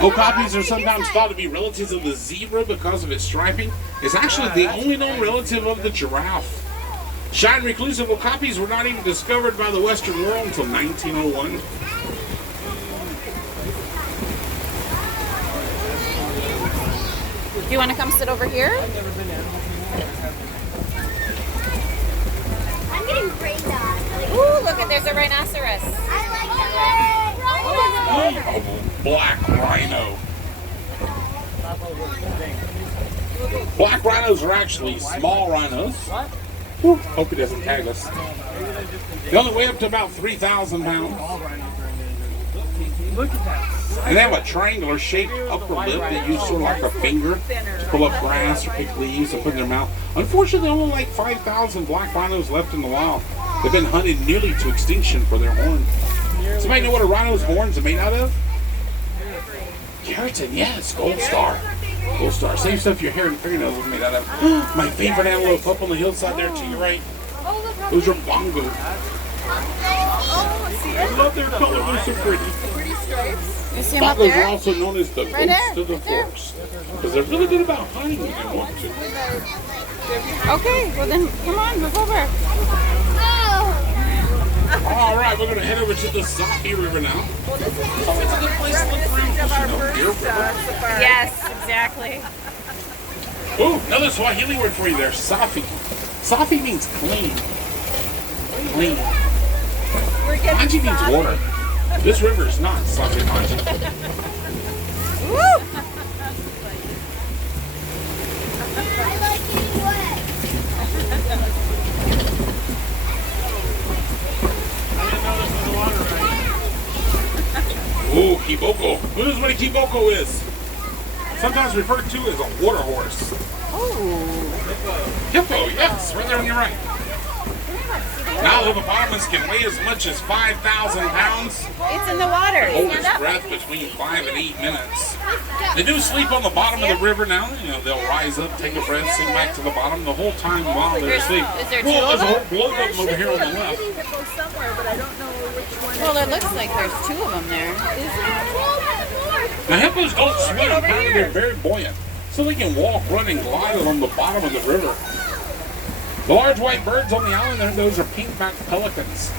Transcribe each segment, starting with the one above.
Okapis are sometimes thought to be relatives of the zebra because of its striping. It's actually the only known relative of the giraffe. Shy and reclusive okapis were not even discovered by the Western world until 1901. Do you want to come sit over here? I'm getting brain on. Ooh, look at there's a rhinoceros. I like the A black rhino. Black rhinos are actually small rhinos. Whew, hope he doesn't tag us. They only weigh up to about 3,000 pounds. Look at that. And they have a triangular shaped upper lip that use sort of like a finger to pull up grass or pick leaves and put in their mouth. Unfortunately, only like 5,000 black rhinos left in the wild. They've been hunted nearly to extinction for their horn. Somebody know what a rhino's horns are made out of? Keratin, yes, gold star. Gold star. Same stuff your hair and fingernails are made out of. My favorite antelope up on the hillside there to your right. Those are bongos. I love their color, they're so pretty. You see him up Bongos are there? also known as the Right ghosts there, of the right there. forest. Because they're really good about hunting when they want to. Okay, well then, come on, move over. All right, we're going to head over to the Safi River now. It's always a good place to look around because you know, deer river. Yes, exactly. Oh, another Swahili word for you there, Safi. Safi means clean. Clean. Maji means water. This river is not Safi Maji. Woo! I like getting wet. Ooh, Kiboko. Who knows what a Kiboko is? Sometimes referred to as a water horse. Hippo, yes, right there on your right. Now hippopotamus can weigh as much as 5,000 pounds. It's in the water. Hold Stand its up. breath between 5 and 8 minutes. They do sleep on the bottom of the river now. You know, they'll rise up, take a breath, sink back to the bottom the whole time while they're asleep. Is there Well, two there's of a whole them? blood of them over here on the left. somewhere, but I don't know which one. Well, it looks like there's two of them there. Now hippos don't swim, over apparently here. they're very buoyant. So they can walk, run, and glide along the bottom of the river. The large white birds on the island there, those are pink-backed pelicans.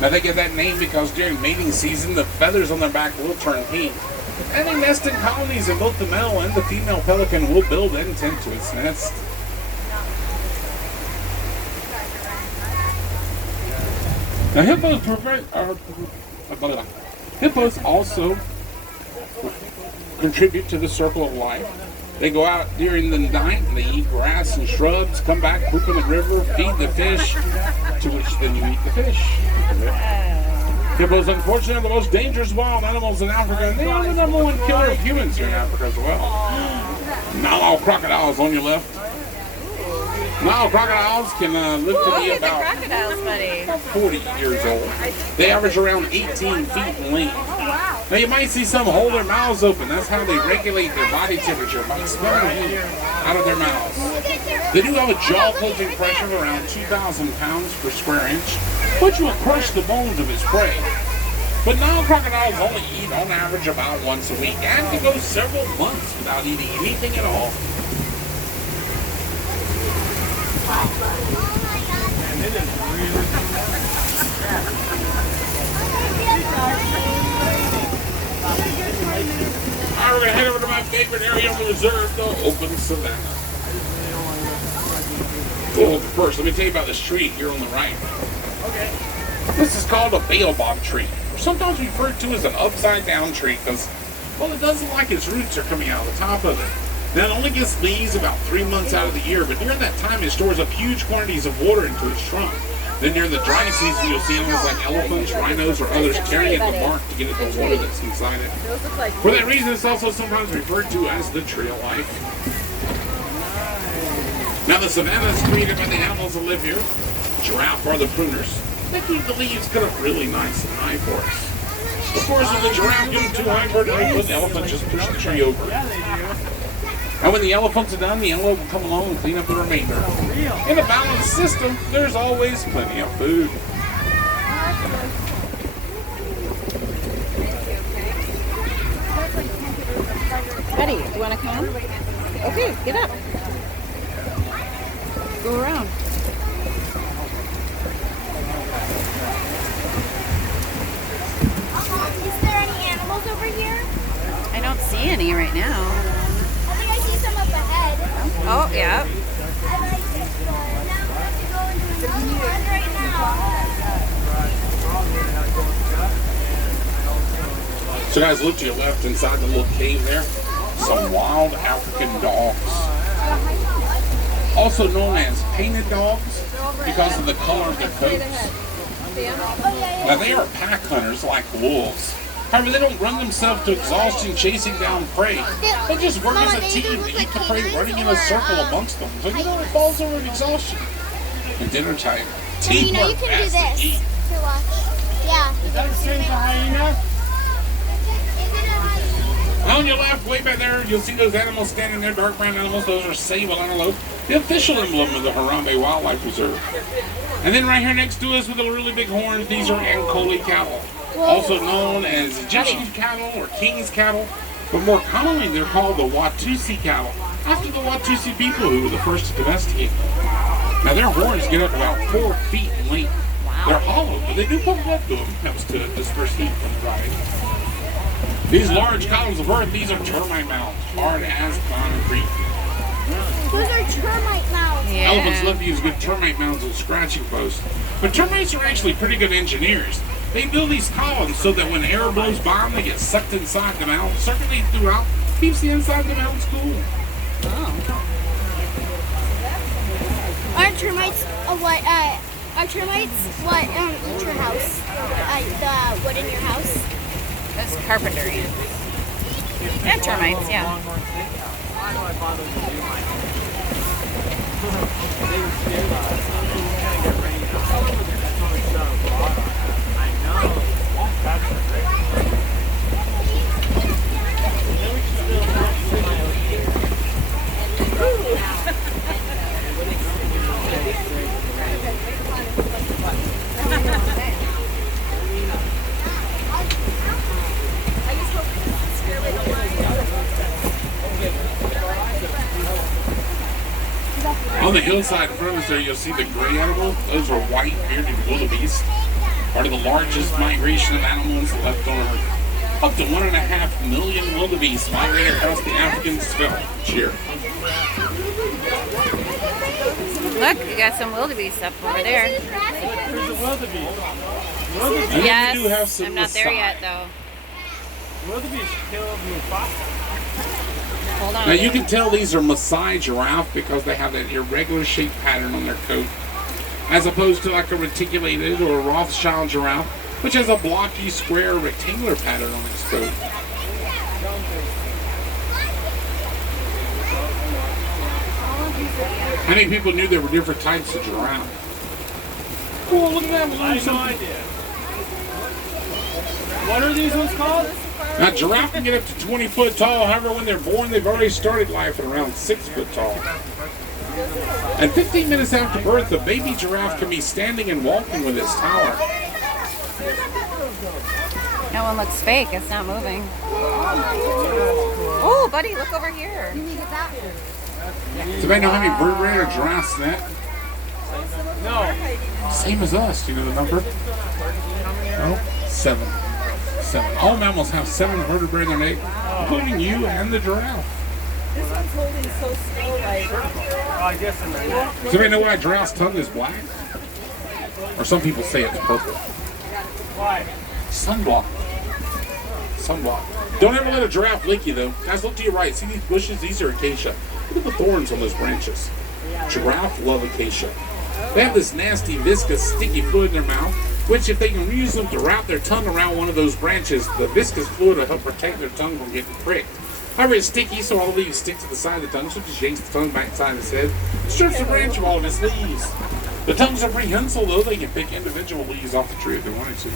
Now they get that name because during mating season, the feathers on their back will turn pink. And they nest in colonies, and both the male and the female pelican will build and tend to its nest. Now hippos also contribute to the circle of life. They go out during the night, and they eat grass and shrubs, come back, poop in the river, feed the fish, to which then you eat the fish. Hippos, unfortunately, are the most dangerous wild animals in Africa, and they are the #1 killer of humans here in Africa as well. Nile crocodiles on your left. Nile crocodiles can live to Look be at the about crocodiles, buddy. 40 years old. They average around 18 feet in length. Now you might see some hold their mouths open. That's how they regulate their body temperature, by expelling heat out of their mouths. They do have a jaw closing pressure of around 2,000 pounds per square inch, which will crush the bones of its prey. But Nile crocodiles only eat on average about once a week and can go several months without eating anything at all. Alright, we're going to head over to my favorite area of the reserve, the open savanna. Oh, but first, let me tell you about this tree here on the right. Okay. This is called a baobab tree, or sometimes referred to as an upside-down tree because, well, it doesn't like its roots are coming out of the top of it. Now, it only gets leaves about 3 months out of the year, but during that time, it stores up huge quantities of water into its trunk. Then during the dry season, you'll see animals like elephants, rhinos, or others carrying the bark to get at the water that's inside it. Those look like For that reason, it's also sometimes referred to as the tree of life. Now, the savanna is created by the animals that live here. Giraffe are the pruners. They keep the leaves cut up really nice and high for us. Of course, if the giraffe gets too high for it, the elephant just push the tree over. And when the elephants are done, the antelope will come along and clean up the remainder. In a balanced system, there's always plenty of food. Buddy, do you want to come? Okay, get up. Go around. Is there any animals over here? I don't see any right now. I think I see some up ahead. Oh, yeah. I like this one. Now I'm going to go into another one right now. So guys, look to your left inside the little cave there. Some wild African dogs. Also known as painted dogs because of the color of their coats. Now they are pack hunters like wolves. However, they don't run themselves to exhaustion chasing down prey. They just work as a team to keep the prey running in a circle amongst them. So you know it falls over in exhaustion. And dinner time. You know you Teamwork can do has this to eat. to watch. Yeah. Is that the same as a hyena? Is it a hyena? On your left, way back there, you'll see those animals standing there, dark brown animals. Those are sable antelope, the official emblem of the Harambe Wildlife Reserve. And then right here next to us with the really big horns, these are Ankole cattle, also known as Egyptian cattle or king's cattle, but more commonly they're called the Watusi cattle, after the Watusi people who were the first to domesticate them. Now their horns get up about 4 feet in length. They're hollow, but they do pump blood to them. Helps to disperse heat from the body. These large columns of earth, these are termite mounds, hard as concrete. Those are termite mouths. Yeah. Elephants love to use good termite mounds and scratching posts. But termites are actually pretty good engineers. They build these columns so that when air blows by them, they get sucked inside the mound, circulate throughout, keeps the inside of the mounds cool. Aren't termites what? Are termites what eat your house? The wood in your house? That's carpentry. Yeah, termites, yeah. Why do I bother to do my They were scared of us. It's gonna get rained out. That's when we started water. I know. That's great. Then we should still have my own here. On the hillside in front of us there, you'll see the gray animal. Those are white bearded wildebeest. Part of the largest migration of animals left on Earth. Up to 1.5 million wildebeest migrate across the African steppe each year. Look, you got some wildebeest up over there. There's a wildebeest. And then Yes, we do have some I'm not there Maasai. yet though. Wildebeest killed Mufasa. Hold on. Now you can tell these are Maasai giraffe because they have that irregular shaped pattern on their coat, as opposed to like a reticulated or a Rothschild giraffe, which has a blocky, square, rectangular pattern on its coat. How many people knew there were different types of giraffe? Oh, look at that! I have no idea. What are these ones called? Now, giraffe can get up to 20 foot tall. However, when they're born, they've already started life at around 6 foot tall. And 15 minutes after birth, the baby giraffe can be standing and walking with its tower. That one looks fake. It's not moving. Oh, buddy, look over here. Does anybody know how many vertebrae are giraffes net? No. Same as us. Do you know the number? No? 7. 7. All mammals have 7 vertebrae in their neck, including you and the giraffe. This one's holding so slow, like. I guess in the neck. Does anybody know why a giraffe's tongue is black? Or some people say it's purple. Why? Sunblock. Sunblock. Don't ever let a giraffe lick you, though. Guys, look to your right. See these bushes? These are acacia. Look at the thorns on those branches. Giraffe love acacia. They have this nasty, viscous, sticky fluid in their mouth, which if they can use them to wrap their tongue around one of those branches, the viscous fluid will help protect their tongue from getting pricked. However, it's sticky, so all the leaves stick to the side of the tongue, so it just yanks the tongue back inside its head, strips the branch of all of its leaves. The tongues are prehensile, though. They can pick individual leaves off the tree if they wanted to.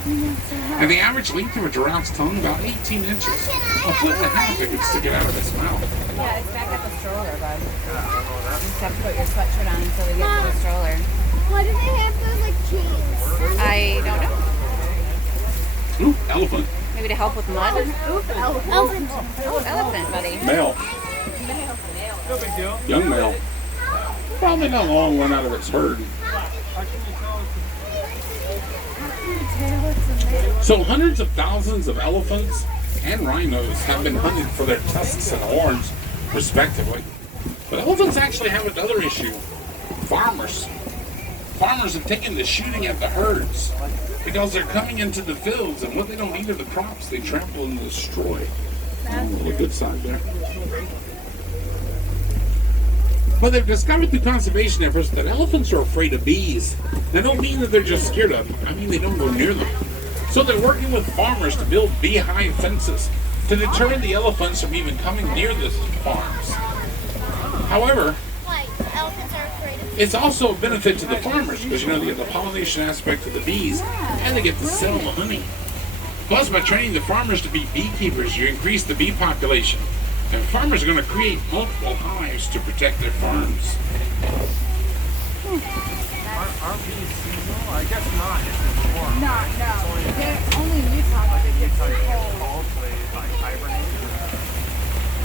And the average length of a giraffe's tongue, about 18 inches. A foot and a half if it could stick it out of its mouth. Yeah, it's back at the stroller, bud. You just have to put your sweatshirt on until we get to the stroller. Why do they have those like chains? I don't know. Ooh, elephant. Maybe Maybe to help with mud? Elephant. Oh, elephant, buddy. Male. No big deal. Young male. Probably not long run out of its herd. So hundreds of thousands of elephants and rhinos have been hunted for their tusks and horns, respectively. But elephants actually have another issue. Farmers. Farmers have taken to shooting at the herds because they're coming into the fields, and what they don't eat are the crops they trample and destroy. A little good side there. But they've discovered through conservation efforts that elephants are afraid of bees. That don't mean that they're just scared of them. I mean they don't go near them. So they're working with farmers to build beehive fences to deter the elephants from even coming near the farms. However, Why? Elephants are afraid of it's also a benefit to the farmers because, you know, they get the pollination aspect of the bees and they get to sell the honey. Plus, by training the farmers to be beekeepers, you increase the bee population. And farmers are going to create multiple hives to protect their farms. Aren't bees seasonal? I guess not. It's warm. No. They're only in Utah. Like They in get Utah, you too get cold. cold, so they like hibernate.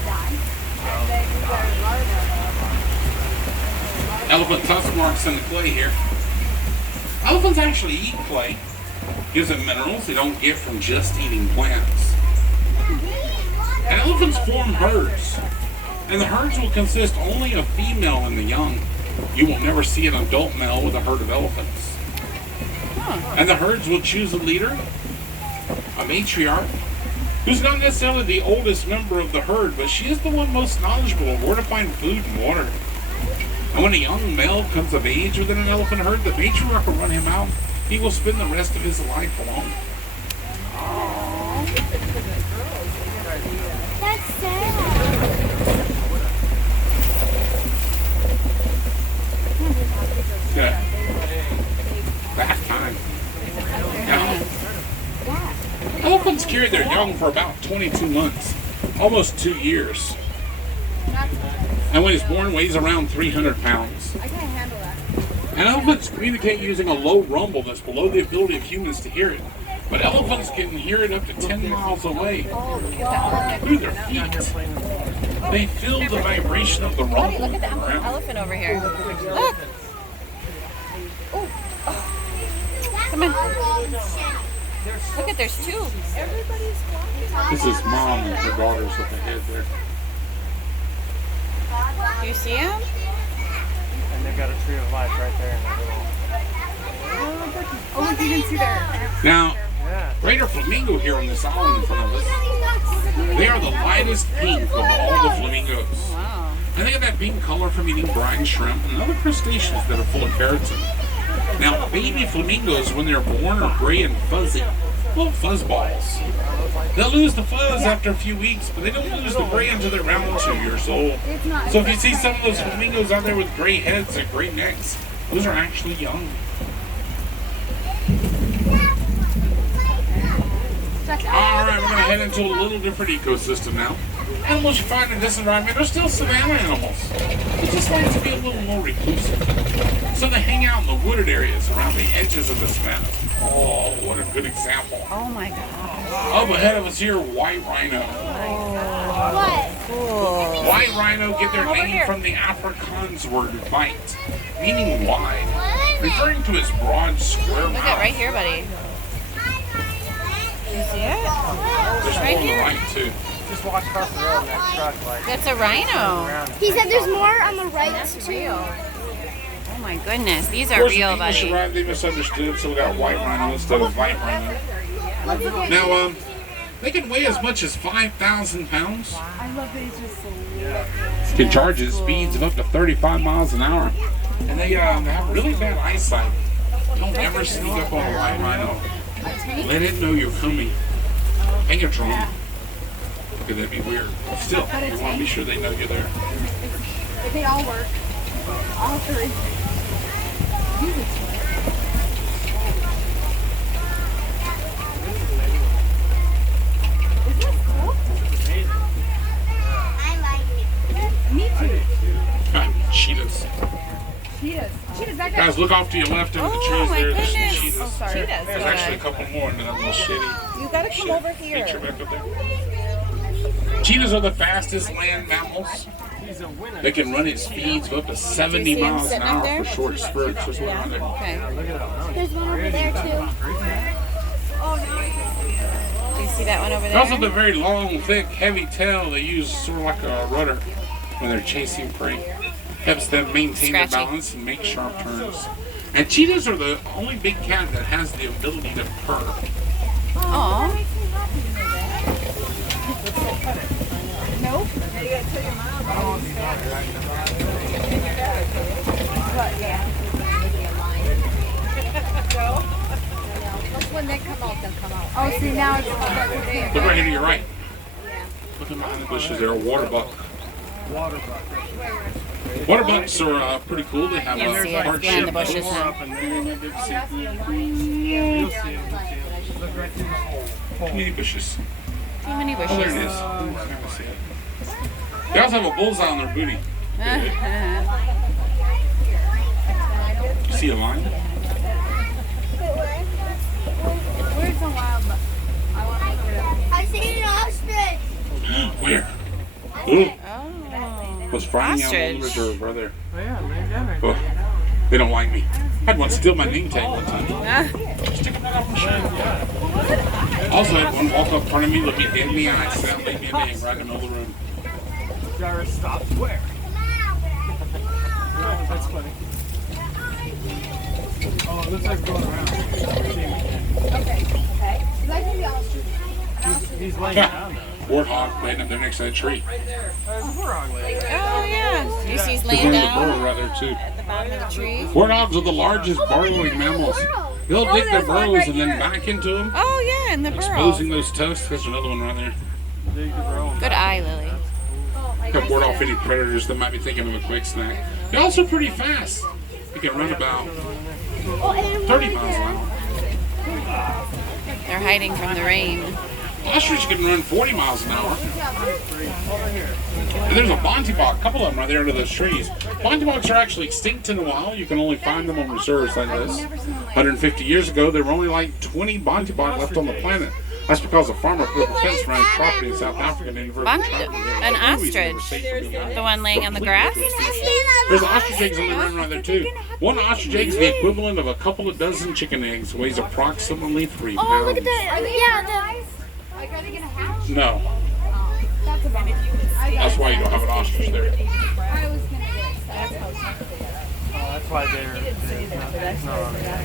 Die. And they move their larvae. Elephant tusk marks in the clay here. Elephants actually eat clay. Gives them minerals they don't get from just eating plants. And elephants form herds. And the herds will consist only of female and the young. You will never see an adult male with a herd of elephants. And the herds will choose a leader, a matriarch, who's not necessarily the oldest member of the herd, but she is the one most knowledgeable of where to find food and water. And when a young male comes of age within an elephant herd, the matriarch will run him out. He will spend the rest of his life alone. That's sad. Yeah. Bath time. Now, elephants carry their young for about 22 months, almost 2 years. And when he's born, weighs around 300 pounds. I can't handle that. And elephants communicate using a low rumble that's below the ability of humans to hear it. But elephants can hear it up to 10 miles away through their feet. They feel the vibration of the rumble Buddy, look at the around. elephant over here. Look. Come on. Look at, there's two. This is mom and her daughters with the head there. Do you see him? And they've got a tree of life right there in the middle. Oh, look, you can see their. Now, Yeah. greater flamingo here on this island in front of us. They are the lightest pink of all the flamingos. Wow. And they get that pink color from eating brine shrimp and other crustaceans that are full of keratin. Now, baby flamingos, when they're born, are gray and fuzzy, little fuzz balls. They'll lose the fuzz after a few weeks, but they don't lose the gray until they're around 2 years old. So if you see some of those flamingos out there with gray heads and gray necks, those are actually young. Alright, we're going to head into a little different ecosystem now. Animals you find in this environment are still savanna animals. They just like to be a little more reclusive. So they hang out in the wooded areas around the edges of the savanna. Oh, what a good example. Oh my God. Up ahead of us here, white rhino. What? Cool. White rhino get their Over name here. from the Afrikaans word white, meaning wide, referring to its broad, square Look mouth. at right here, buddy. You see it? There's right one on the here. right, too. Just walk across the road in that truck like That's a rhino. around. He said there's more on the right That's too. real. Oh my goodness, these Of are course, real, when English buddy. arrived, they misunderstood, so we got white rhino instead of white rhino. Now, they can weigh as much as 5,000 pounds. I love that he's just so Can charge at speeds of up to 35 miles an hour. And they have really bad eyesight. Don't ever sneak up on a white rhino. Let it know you're coming. Hang a drum. Okay, that'd be weird. Still, you want to be sure they know you're there. They all work. All three. I like it. Me too. Cheetahs. Cheetahs. Cheetahs, that Got guy. Guys, look off to your left into the Oh trees my there. There's some goodness. cheetahs. Oh, sorry. Cheetahs. There's actually a couple more in that little shitty. You gotta come over here. Nature back up there. Cheetahs are the fastest land mammals. He's a winner. They can run at speeds of up to 70 see 'em miles an sitting up hour there? for short spurts. There's one on there. Okay. There's one over there too. Do you see that one over They there? also have a very long, thick, heavy tail they use sort of like a rudder when they're chasing prey. Helps them maintain their Scratchy. balance and make sharp turns. And cheetahs are the only big cat that has the ability to purr. Aw. When they come out, they'll come out. Oh, see, now it's there. Look right here to your right. Look behind the bushes there, a water buck. Water bucks are pretty cool. They have Can't see a it heart behind the shaped bushes. More Huh? up in there. You'll see him. Look right through this hole. community bushes. Too many Oh, there it bushes. is. Kind of see it. They also have a bullseye on their booty. You see a line? Where's the wild? I see an ostrich. Where? Ooh, Oh. was frying out on the Ostrich. reserve right there. Oh, yeah, lay down there. Oh, they don't like me. I had one steal my name tag one time. Ah. Stick it out my shirt. Also had one walk up in front of me, look me dead in the eye, sit down, leave me a name right in the middle of the room. Driver stops where? That's funny. Oh, it looks like going around. He's laying down now. Warthog laying up there next to that tree. There's a warthog laying there. Oh yeah. You see he's There's laying one of the burrow down right there too. at the bottom of the tree. Warthogs are the largest burrowing mammals. They'll dig their burrows and then back into them, Oh yeah, in the burrow. exposing those tusks. There's another one right there. Dig the burrow. Good eye, Lily. Help ward off any predators that might be thinking of a quick snack. They're also pretty fast. You can run about 30 miles an hour. They're hiding from the rain. Ostrich can run 40 miles an hour. And there's a bontebok, a couple of them right there under those trees. Bonteboks are actually extinct in a while. You can only find them on reserves like this. 150 years ago, there were only like 20 bontebok left on the planet. That's because a farmer put up a fence around his property in South Africa and inverted Bont- the an ostrich. The one laying on the grass? There's ostrich eggs on the ground right there too. One ostrich egg is the equivalent of a couple of dozen chicken eggs. Weighs approximately 3 pounds. Oh, look at that. Yeah, Like, are they gonna hatch? No, That's a bummer. that's why you don't have an ostrich there. I was gonna get excited. Oh, that's why they're not on there.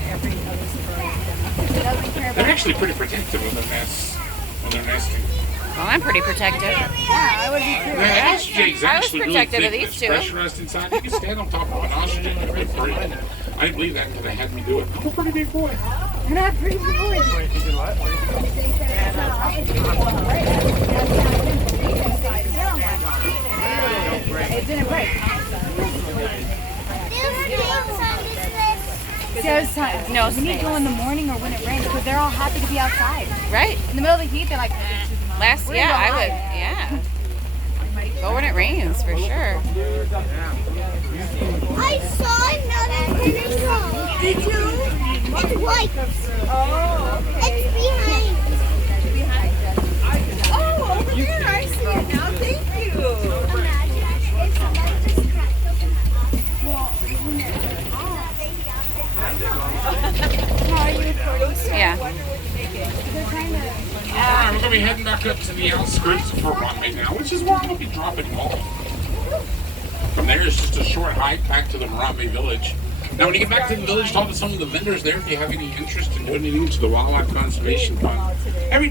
They're actually pretty protective of their nests when they're nesting. Well, I'm pretty protective. Yeah, I would be too. The ostrich egg's I was actually really protective thick. of these It's two. pressurized inside. You can stand on top of an ostrich egg and it's pretty. I didn't believe that until they had me do it. I'm a pretty big boy. You're not pretty boy. Wait, you did what? What did you do? It didn't break. See, I was telling No we need to go snakes. in the morning or when it rains because they're all happy to be outside. Right? In the middle of the heat, they're like, Last, We're yeah, gonna I go would, yeah. Go when it rains, for sure. I saw another unicorn. Did you? It's white. oh, It's behind. oh, over here, I see it now. Thank you. Imagine if somebody just cracked open Are you recording? Yeah. They're trying to. Alright, we're going to be heading back up to the outskirts of Harambe now, which is where I'm going to be dropping them off. From there, it's just a short hike back to the Harambe village. Now, when you get back to the village, talk to some of the vendors there if you have any interest in donating to the Wildlife Conservation Fund. Every